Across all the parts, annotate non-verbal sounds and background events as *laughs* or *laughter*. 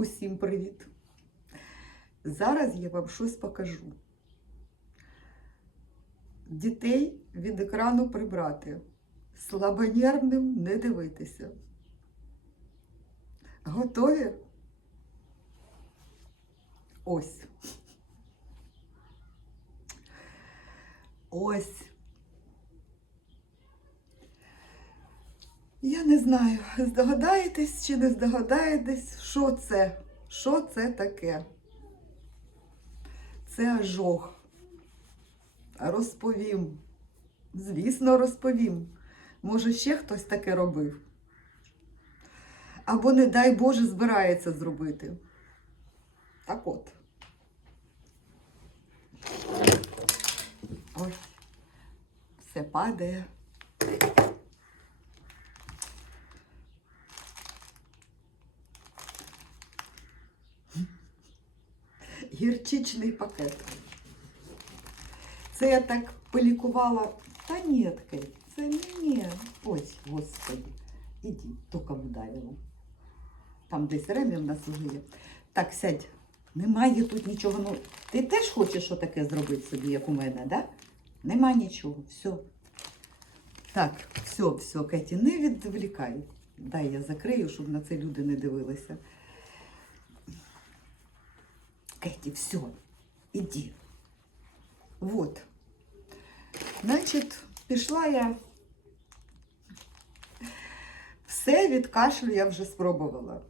Усім привіт! Зараз я вам щось покажу. Дітей від екрану прибрати, слабонервним не дивитися. Готові? Ось. Ось. Я не знаю, здогадаєтесь чи не здогадаєтесь, що це? Що це таке? Це ожог. Розповім. Звісно, розповім. Може, ще хтось таке робив. Або, не дай Боже, збирається зробити. Так от. Ой, все падає. Гірчичний пакет. Це я так полікувала. Та ні, це не ні. Ось, господи. Ідіть, тільки вдарила. Там десь ремі в нас уже є. Так, сядь. Немає тут нічого. Ну, ти теж хочеш що таке зробити собі, як у мене, да? Нема нічого. Все. Так, все, все, Кеті, не відволікай. Дай я закрию, щоб на це люди не дивилися. Кеті, все, іди. Вот. Значить, пішла я. Все від кашлю я вже спробувала.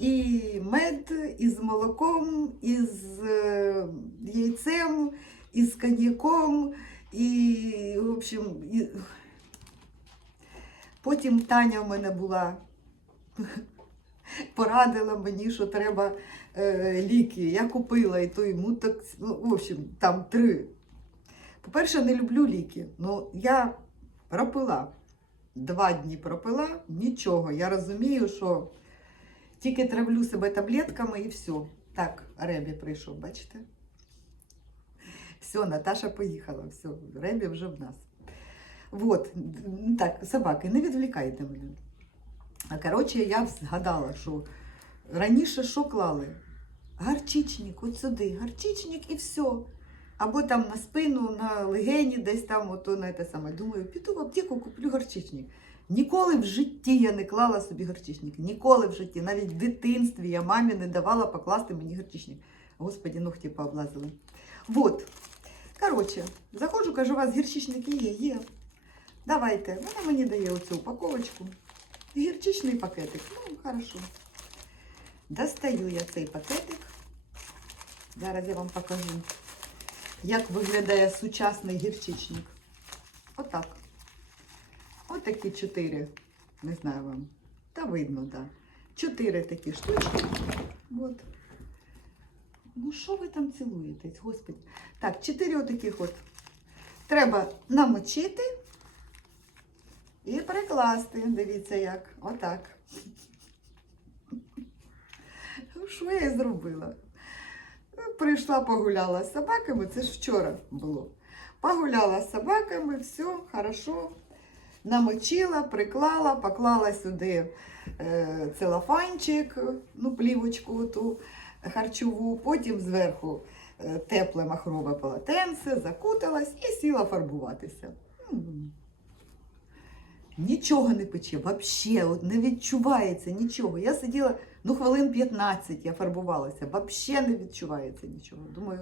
І мед, і з молоком, і з е, яйцем, і з коньяком, і, в общем, і... потім Таня в мене була, порадила мені, що треба е, ліки. Я купила і той муток, ну, в общем, там три. По-перше, не люблю ліки. Ну, я пропила. Два дні пропила, нічого. Я розумію, що тільки травлю себе таблетками і все. Так, Ребі прийшов, бачите? Все, Наташа поїхала, все, Ребі вже в нас. Вот, так, собаки, не відвлікайте мене. Коротше, я згадала, що раніше що клали? Гарчичник, от сюди, гарчичник і все. Або там на спину, на легені, десь там, ото на те саме. Думаю, піду в аптеку, куплю гарчичник. Ніколи в житті я не клала собі гарчичник. Ніколи в житті. Навіть в дитинстві я мамі не давала покласти мені гарчичник. Господі, ногті пооблазили. Вот. Коротше, заходжу, кажу, у вас гірчичники є, є. Давайте. Вона мені дає оцю упаковочку. Гірчичний пакетик. Ну, хорошо. Достаю я цей пакетик. Зараз я вам покажу, як виглядає сучасний гірчичник. Отак. Отакі чотири. Не знаю вам. Та видно, так. Да. Чотири такі штучки. От. Ну, що ви там цілуєтесь, господи? Так, чотири отаких от. Треба намочити і прикласти. Дивіться як. Отак. Що я і зробила? Прийшла, погуляла з собаками, це ж вчора було. Погуляла з собаками, все, хорошо. Намочила, приклала, поклала сюди е, целофанчик, ну, плівочку ту харчову, потім зверху е, тепле махрове полотенце, закуталась і сіла фарбуватися. Нічого не пече, взагалі, от не відчувається нічого. Я сиділа ну, хвилин 15, я фарбувалася, взагалі не відчувається нічого. Думаю,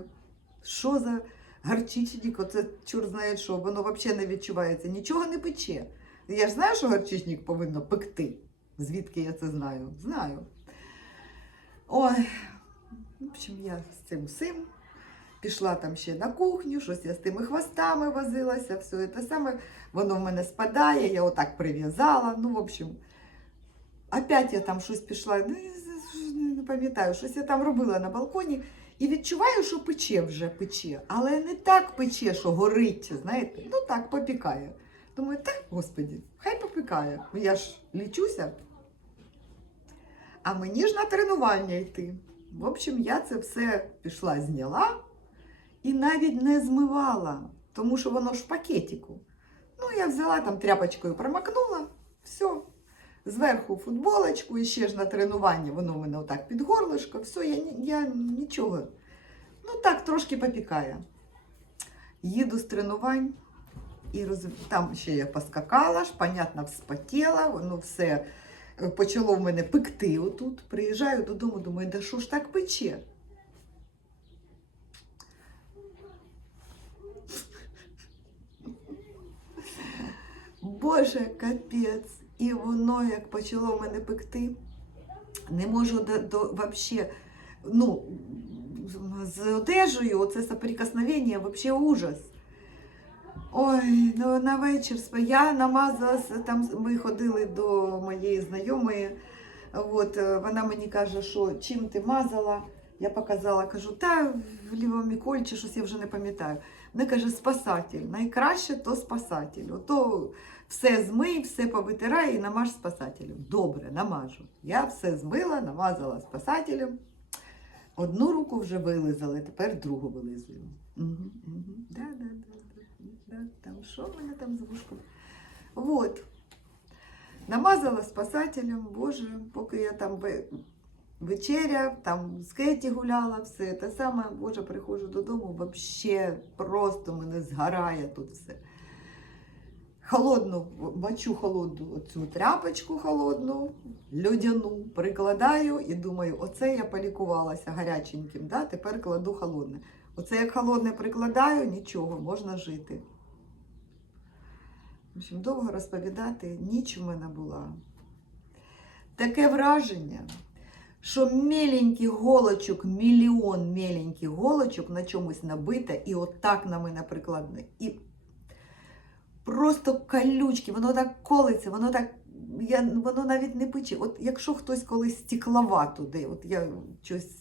що за гарчичник, оце чур знає, що воно взагалі не відчувається, нічого не пече. Я ж знаю, що гарчичник повинно пекти. Звідки я це знаю? Знаю. Ой, в общем, я з цим всім пішла там ще на кухню, щось я з тими хвостами возилася, все це саме. Воно в мене спадає, я отак прив'язала. Ну, в общем, опять я там щось пішла, ну, не- пам'ятаю, щось я там робила на балконі. І відчуваю, що пече вже пече, але не так пече, що горить, знаєте, ну так попікає. Думаю, так, господі, хай попікає. Я ж лічуся. А мені ж на тренування йти. В общем, я це все пішла, зняла і навіть не змивала, тому що воно ж в пакетику. Ну, я взяла там тряпочкою, промокнула, все. Зверху футболочку і ще ж на тренування воно в мене отак під горлишко. Все, я, я нічого. Ну так, трошки попікає. Їду з тренувань і роз... там ще я поскакала ж, понятно, вспотіла, воно все е, почало в мене пекти отут. Приїжджаю додому, думаю, да що ж так пече? Боже, капець. І воно як почало мене пекти, не можу до, до вообще, ну, з одежею, оце соприкосновення, вообще ужас. Ой, ну на вечір я намазалася, там ми ходили до моєї знайомої. От, е, вона мені каже, що чим ти мазала. Я показала, кажу, та в лівоміколь чи щось я вже не пам'ятаю. Вона каже, спасатель. Найкраще то спасатель. Ото все змий, все повитирай і намаж спасателем. Добре, намажу. Я все змила, намазала спасателем. Одну руку вже вилизали, тепер другу вилизую. Угу, угу. Да, да, да, да. Там що в мене там з вушком? Вот. Намазала спасателем, боже, поки я там ве- вечеряв, там з Кеті гуляла, все те саме, боже, приходжу додому, вообще просто мене згорає тут все. Холодну, мочу холодну оцю тряпочку холодну, льодяну, прикладаю і думаю, оце я полікувалася гаряченьким, да? тепер кладу холодне. Оце як холодне прикладаю, нічого, можна жити. В общем, довго розповідати, ніч у мене була. Таке враження, що міленький голочок, мільйон міленьких голочок на чомусь набите, і отак на мене прикладне. І просто калючки, воно так колиться, воно так. Я, воно навіть не пече. От якщо хтось колись стеклова туди, от я щось,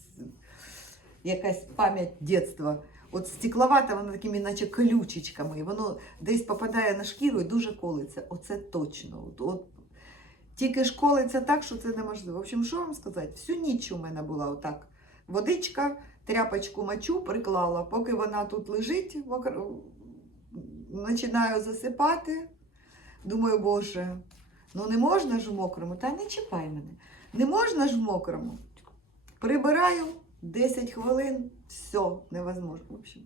якась пам'ять дитинства, от стекловата, воно такими, наче колючечками, і воно десь попадає на шкіру і дуже колиться. Оце точно. От, от, тільки ж колиться так, що це неможливо. В общем, що вам сказати? Всю ніч у мене була отак. Водичка, тряпочку мочу, приклала, поки вона тут лежить, починаю засипати. Думаю, боже, ну не можна ж в мокрому, та не чіпай мене. Не можна ж в мокрому. Прибираю 10 хвилин, все, невозможно. В общем,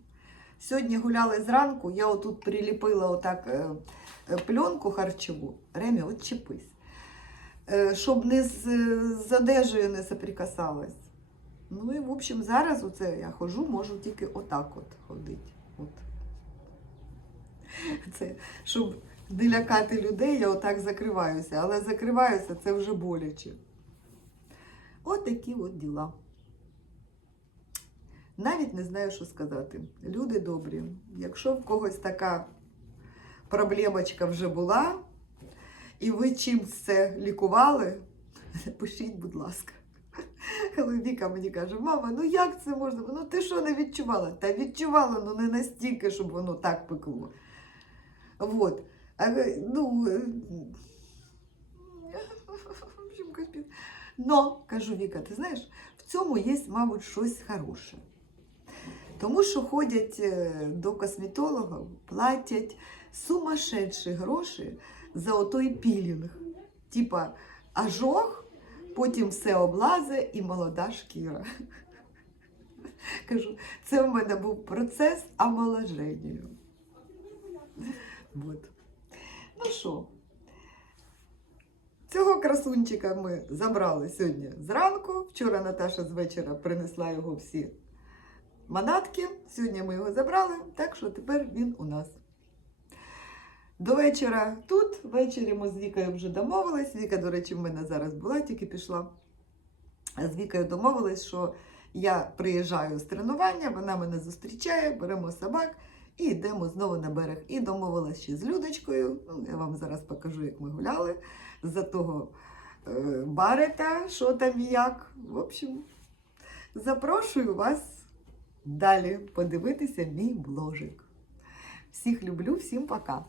сьогодні гуляли зранку, я отут приліпила отак е, е, пленку харчову. Ремі, от чіпись. Е, щоб не з, з одежею не соприкасалась. Ну і в общем, зараз оце я ходжу, можу тільки отак от ходити. От. Це, щоб не лякати людей, я отак закриваюся. Але закриваюся це вже боляче. От такі от діла. Навіть не знаю, що сказати. Люди добрі. Якщо в когось така проблемочка вже була, і ви чимсь це лікували, *laughs* пишіть, будь ласка. Але Віка мені каже, мама, ну як це можна? Ну ти що не відчувала? Та відчувала, ну не настільки, щоб воно так пекло. Вот. А, ну, *laughs* капець. Но, кажу, Віка, ти знаєш, в цьому є, мабуть, щось хороше. Тому що ходять е, до косметолога, платять сумасшедші гроші за отой пілінг. Типа ожог, потім все облазе і молода шкіра. *laughs* Кажу, це в мене був процес омоложення. Вот. Ну що, цього красунчика ми забрали сьогодні зранку. Вчора Наташа з вечора принесла його всі манатки. Сьогодні ми його забрали, так що тепер він у нас. До вечора тут. Ввечері ми з Вікою вже домовились. Віка, до речі, в мене зараз була, тільки пішла. З Вікою домовились, що я приїжджаю з тренування, вона мене зустрічає, беремо собак і йдемо знову на берег. І домовилась ще з Людочкою. Ну, я вам зараз покажу, як ми гуляли. За того е, барета, що там і як. В общем, запрошую вас далі подивитися мій бложик. Всіх люблю, всім пока.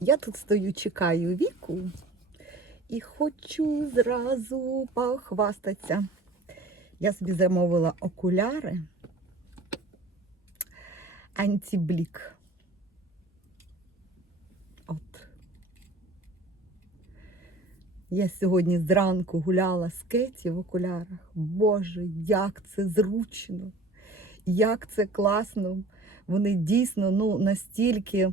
Я тут стою, чекаю віку і хочу зразу похвастатися. Я собі замовила окуляри антиблік. От. Я сьогодні зранку гуляла з Кеті в окулярах. Боже, як це зручно, як це класно. Вони дійсно ну, настільки,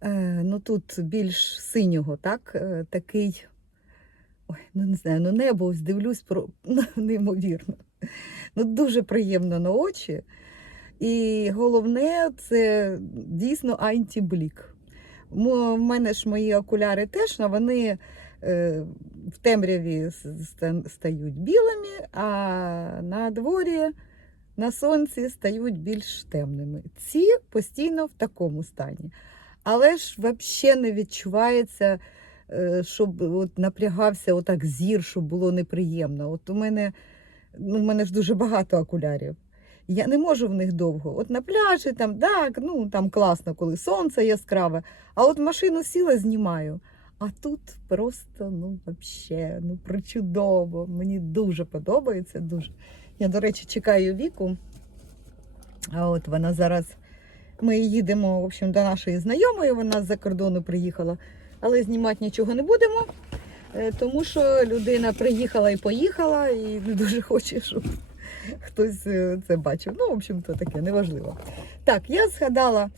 е, ну тут більш синього, так? Е, такий, ой, ну не знаю, ну небо ось дивлюсь, про, *laughs* ну, неймовірно. Ну, дуже приємно на очі. І головне, це дійсно антиблік. Мо- В мене ж мої окуляри теж, вони е, в темряві стають білими, а на дворі на сонці стають більш темними. Ці постійно в такому стані. Але ж взагалі не відчувається, е, щоб от напрягався отак зір, щоб було неприємно. От у мене, ну, в мене ж дуже багато окулярів. Я не можу в них довго. От на пляжі там, так, ну там класно, коли сонце яскраве, а от машину сіла, знімаю. А тут просто, ну, взагалі, ну, причудово. Мені дуже подобається. Дуже. Я, до речі, чекаю віку. А от вона зараз. Ми їдемо в общем, до нашої знайомої, вона з-за кордону приїхала, але знімати нічого не будемо, е, тому що людина приїхала і поїхала, і не дуже хоче, щоб хтось е, це бачив. Ну, в общем, то таке неважливо. Так, я згадала,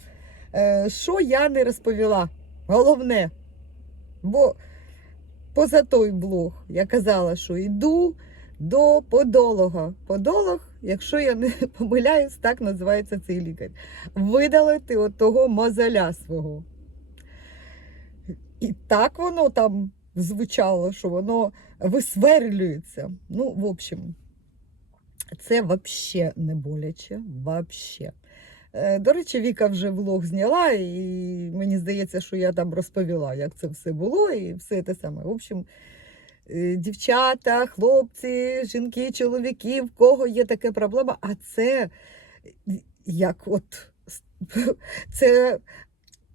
е, що я не розповіла. Головне, бо поза той блог я казала, що йду до подолога. Подолог, якщо я не *laughs* помиляюсь, так називається цей лікар. Видалити от того мозоля свого. І так воно там звучало, що воно висверлюється. Ну, в общем, це взагалі не боляче. Вообще. Е, До речі, Віка вже влог зняла, і мені здається, що я там розповіла, як це все було, і все те саме. В общем, е, дівчата, хлопці, жінки, чоловіки, в кого є така проблема, а це як от *laughs* це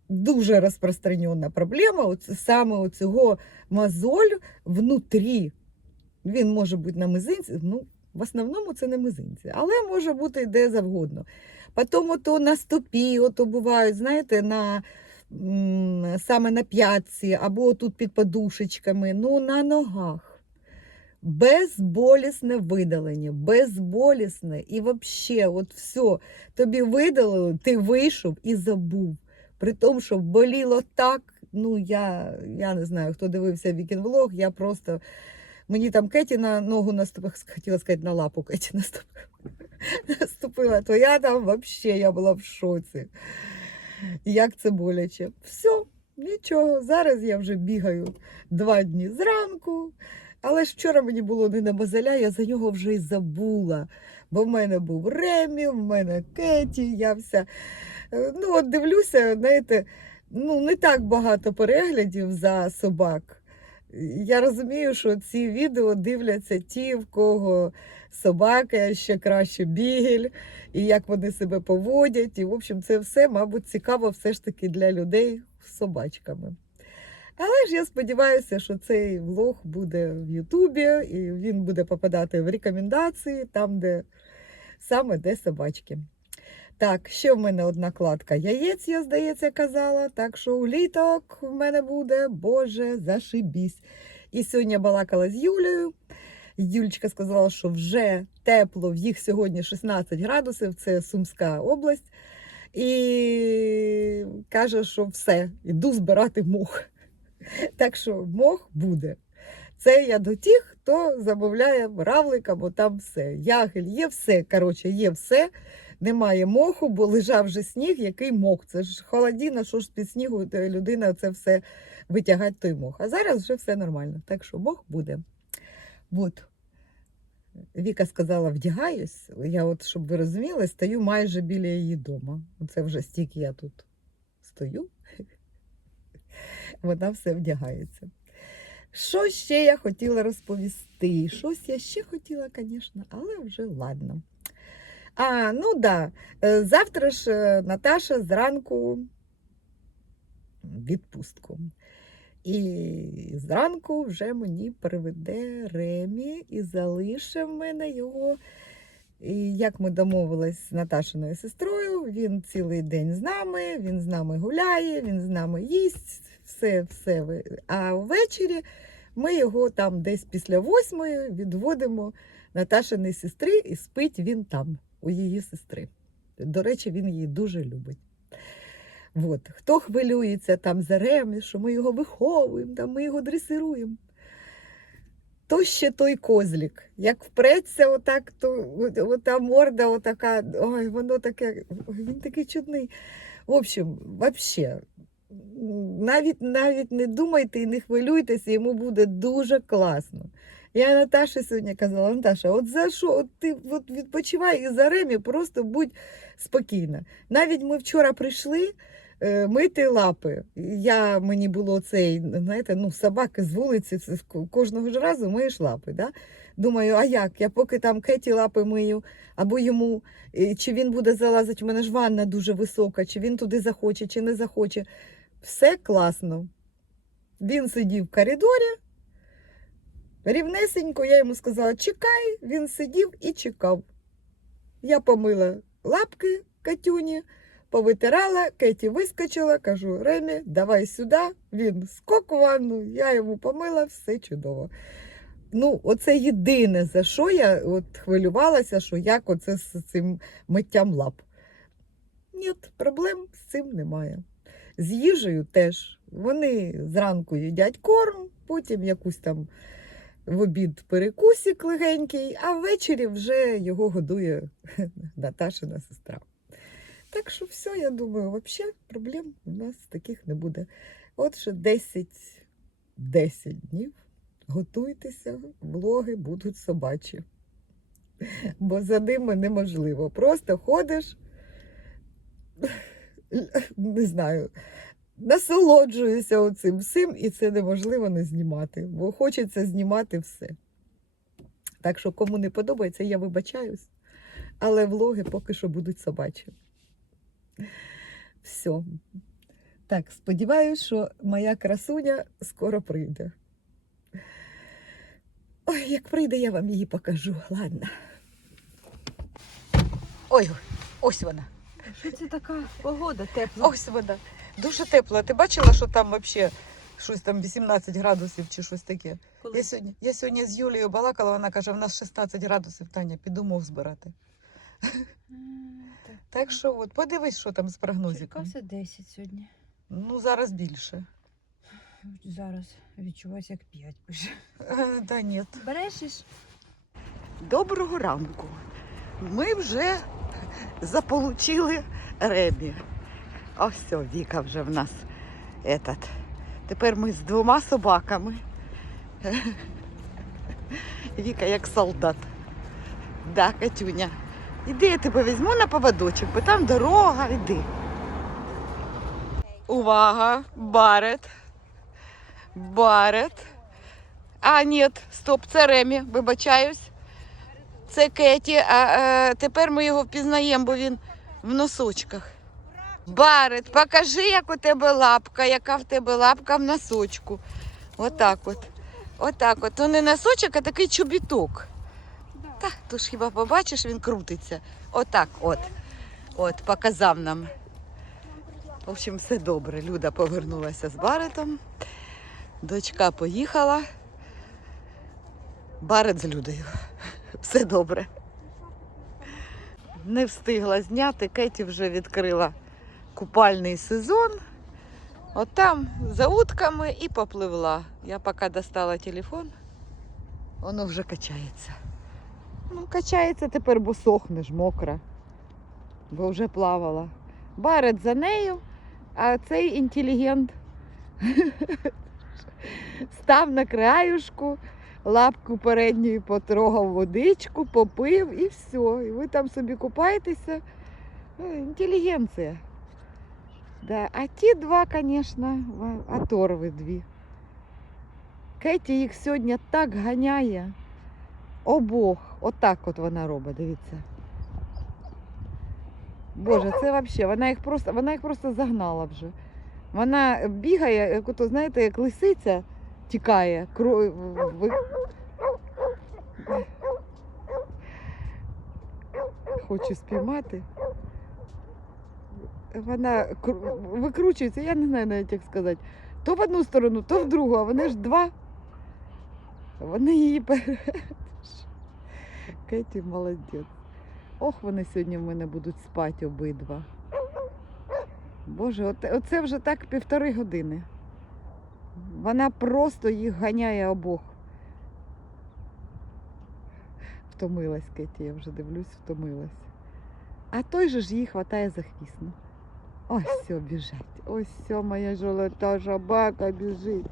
дуже розпространена проблема. От саме оцього мозоль внутрі. Він може бути на мизинці, ну, в основному це не мизинці, але може бути де завгодно. Потім ото на стопі, ото бувають, знаєте, на, саме на п'ятці, або тут під подушечками, ну на ногах. Безболісне видалення, безболісне. І взагалі, от все, тобі видалили, ти вийшов і забув. При тому, що боліло так, ну я, я не знаю, хто дивився Вікін влог, я просто. Мені там Кеті на ногу наступила, *laughs* хотіла сказати, на лапу Кеті *laughs* наступила. то я там взагалі я була в шоці. Як це боляче. Все, нічого. Зараз я вже бігаю два дні зранку. Але ж вчора мені було не на мозоля, я за нього вже й забула. Бо в мене був Ремі, в мене Кеті, я вся. Е, Ну, от дивлюся, знаєте, ну не так багато переглядів за собак. Я розумію, що ці відео дивляться ті, в кого собака, ще краще бігель, і як вони себе поводять. І, в общем, це все, мабуть, цікаво все ж таки для людей з собачками. Але ж я сподіваюся, що цей влог буде в Ютубі, і він буде попадати в рекомендації, там, де саме де собачки. Так, ще в мене одна кладка яєць, я, здається, казала. Так що уліток в мене буде, боже, зашибісь. І сьогодні я балакала з Юлею. Юлечка сказала, що вже тепло, в їх сьогодні 16 градусів, це Сумська область. І каже, що все, іду збирати мох. Так що мох буде. Це я до тих, хто замовляє равлик або там все. Ягель є все. Коротше, є все. Немає моху, бо лежав вже сніг, який мох. Це ж холодіна, що ж під снігу е, людина це все витягать той мох. А зараз вже все нормально. Так що мох буде. От. Віка сказала, вдягаюсь. Я, от, щоб ви розуміли, стою майже біля її дому. Це вже стільки я тут стою. *laughs* Вона все вдягається. Що ще я хотіла розповісти? Щось я ще хотіла, звісно, але вже ладно. А, ну да, е, завтра ж е, Наташа зранку відпустку. І зранку вже мені приведе Ремі і залишив мене його. І як ми домовились з Наташиною сестрою, він цілий день з нами, він з нами гуляє, він з нами їсть, все, все. А ввечері Ми його там десь після восьмої відводимо Наташиної сестри, і спить він там, у її сестри. До речі, він її дуже любить. От. Хто хвилюється там за Ремі, що ми його виховуємо, там, ми його дресируємо. То ще той козлік. Як впреться, отак, то ота морда, отака, ой, воно таке, він такий чудний. В общем, взагалі, навіть, навіть не думайте і не хвилюйтеся, йому буде дуже класно. Я Наташі сьогодні казала, Наташа, от за що от ти от відпочивай і за Ремі, просто будь спокійна. Навіть ми вчора прийшли е, мити лапи. Я, мені було цей, знаєте, ну, собаки з вулиці, це кожного ж разу миєш лапи. Да? Думаю, а як? Я поки там Кеті лапи мию, або йому, чи він буде залазити, у мене ж ванна дуже висока, чи він туди захоче, чи не захоче. Все класно. Він сидів в коридорі. Рівнесенько я йому сказала, чекай, він сидів і чекав. Я помила лапки Катюні, повитирала, Кеті вискочила, кажу, Ремі, давай сюди. Він скок у ванну, я йому помила, все чудово. Ну, оце єдине, за що я от хвилювалася, що як оце з цим миттям лап. Ні, проблем з цим немає. З їжею теж. Вони зранку їдять корм, потім якусь там в обід перекусик легенький, а ввечері вже його годує *laughs* Наташина сестра. Так що все, я думаю, взагалі проблем у нас таких не буде. От ще 10, 10 днів. Готуйтеся, влоги будуть собачі. Бо за ними неможливо. Просто ходиш, *laughs* не знаю, насолоджуюся оцим всім, і це неможливо не знімати, бо хочеться знімати все. Так що, кому не подобається, я вибачаюсь, але влоги поки що будуть собачі. Все. Так, сподіваюся, що моя красуня скоро прийде. Ой, як прийде, я вам її покажу. Ладно. Ой, ось вона. Що це така погода тепла? Ось вона. Дуже тепла. Ти бачила, що там взагалі щось там 18 градусів чи щось таке? Коли? Я сьогодні, я сьогодні з Юлією балакала, вона каже, в нас 16 градусів, Таня, піду мов збирати. Так. Так що от, подивись, що там з прогнозиком. Черкаси 10 сьогодні. Ну, зараз більше. Зараз відчувається як 5 пише. *laughs* Та ні. Береш? Доброго ранку. Ми вже заполучили Ремі. Ось все, Віка вже в нас. Этот. Тепер ми з двома собаками. *laughs* Віка як солдат. Да, Катюня. Іди, я тебе візьму на поводочок, бо там дорога, іди. Увага, Барет. Барет. А, ні, стоп, це Ремі, вибачаюсь. Це Кеті, а е, тепер ми його впізнаємо, бо він в носочках. Барет, покажи, як у тебе лапка, яка в тебе лапка в носочку. Отак от. Отак от. То не носочок, а такий чобіток. Так, то ж хіба побачиш, він крутиться. Отак от. От, показав нам. В общем, все добре. Люда повернулася з Баретом. Дочка поїхала. Барет з Людою. *laughs* Все добре. Не встигла зняти. Кеті вже відкрила купальний сезон. От там за утками і попливла. Я поки достала телефон, воно вже качається. Ну, качається тепер, бо сохне ж мокра, бо вже плавала. Барет за нею, а цей інтелігент *laughs* став на краюшку, лапку передньою потрогав водичку, попив і все. І ви там собі купаєтеся. Ну, Інтелігенція. Да. А ті два, звісно, оторви дві. Кеті їх сьогодні так ганяє. Обох. Отак от вона робить, дивіться. Боже, це взагалі, вона їх просто, вона їх просто загнала вже. Вона бігає, як ото, знаєте, як лисиця тікає. Кро... ви- Хочу спіймати. Вона викручується, я не знаю навіть як сказати. То в одну сторону, то в другу, а вони ж два. Вони її беруть. Кеті молодець. Ох, вони сьогодні в мене будуть спати обидва. Боже, оце вже так півтори години. Вона просто їх ганяє обох. Втомилась Кеті, я вже дивлюсь, втомилась. А той же ж її хватає хвіст. ну. Ось все, біжать. Ось все, моя золота собака біжить.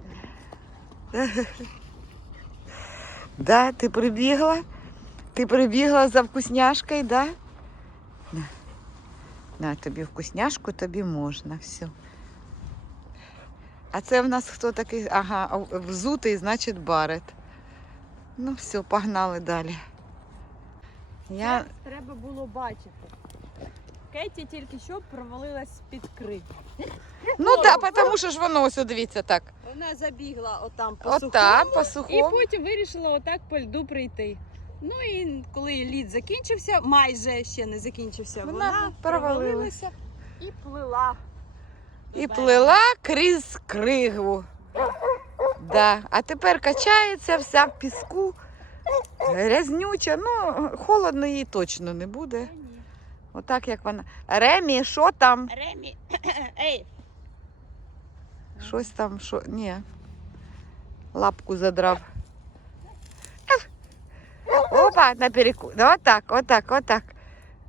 *laughs* Да, ти прибігла? Ти прибігла за вкусняшкою, да? На. На тобі вкусняшку, тобі можна, все. А це в нас хто такий? Ага, взутий, значить, барет. Ну, все, погнали далі. Я... Треба було бачити. Кеті тільки що провалилась під крик. Ну так, да, тому що ж воно ось, дивіться, так. Вона забігла отам по Отак, сухому по і сухому. потім вирішила отак по льду прийти. Ну і коли лід закінчився, майже ще не закінчився, Вона вона, провалилась. провалилася і плила. до І берега. плила крізь кригву. Да. А тепер качається вся в піску, грязнюча. Ну, холодно їй точно не буде. Отак як вона. Ремі, що там? Ремі, *coughs* ей, Щось там, що. Ні. Лапку задрав. Опа, напереку. Да, Отак, отак, отак.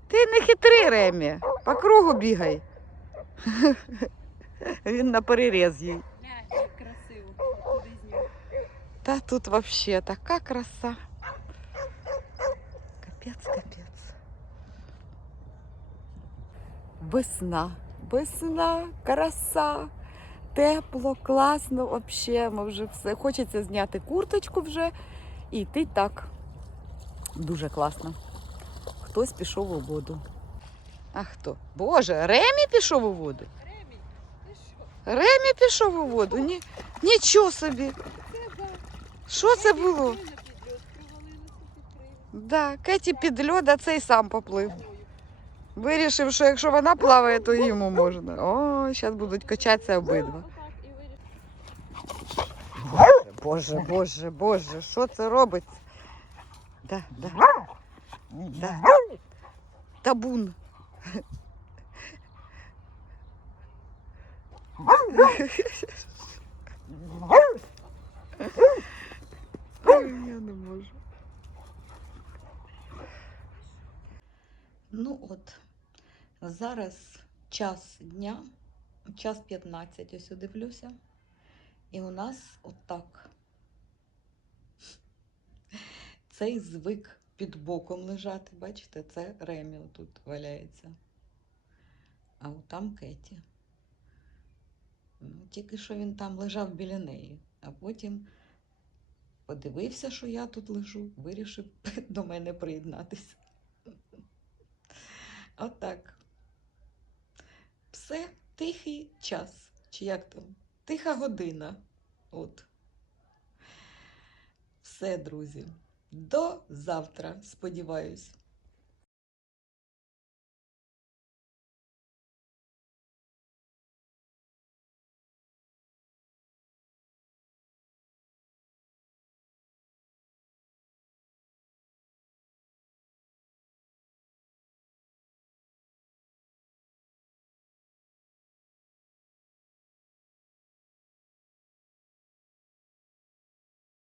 Ти не хитрий, Ремі. По кругу бігай. *laughs* Він на переріз їй. Красиво. Та тут вообще така краса. Капець, капець. Весна, весна, краса, тепло, класно, вообще. Ми вже все. Хочеться зняти курточку вже і йти так. Дуже класно. Хтось пішов у воду. А хто? Боже, Ремі пішов у воду. Ремі. Пішов у воду. Ні, нічого собі. Що це було? Да, Кеті під льод, а цей сам поплив. Вирішив, що якщо вона плаває, то і йому можна. О, зараз будуть качатися обидва. Отак і вирішила. Боже, боже, боже, що це робиться? Да, да. Да. Табун. Ой, Я не можу. Ну от, зараз час дня, час 15, ось дивлюся. І у нас отак. Цей звик під боком лежати. Бачите, це Ремі тут валяється. А от там Кеті. Ну, Тільки що він там лежав біля неї, а потім подивився, що я тут лежу, вирішив *laughs* до мене приєднатися. Отак. Все, тихий час. Чи як там? Тиха година. От. Все, друзі. До завтра, сподіваюсь.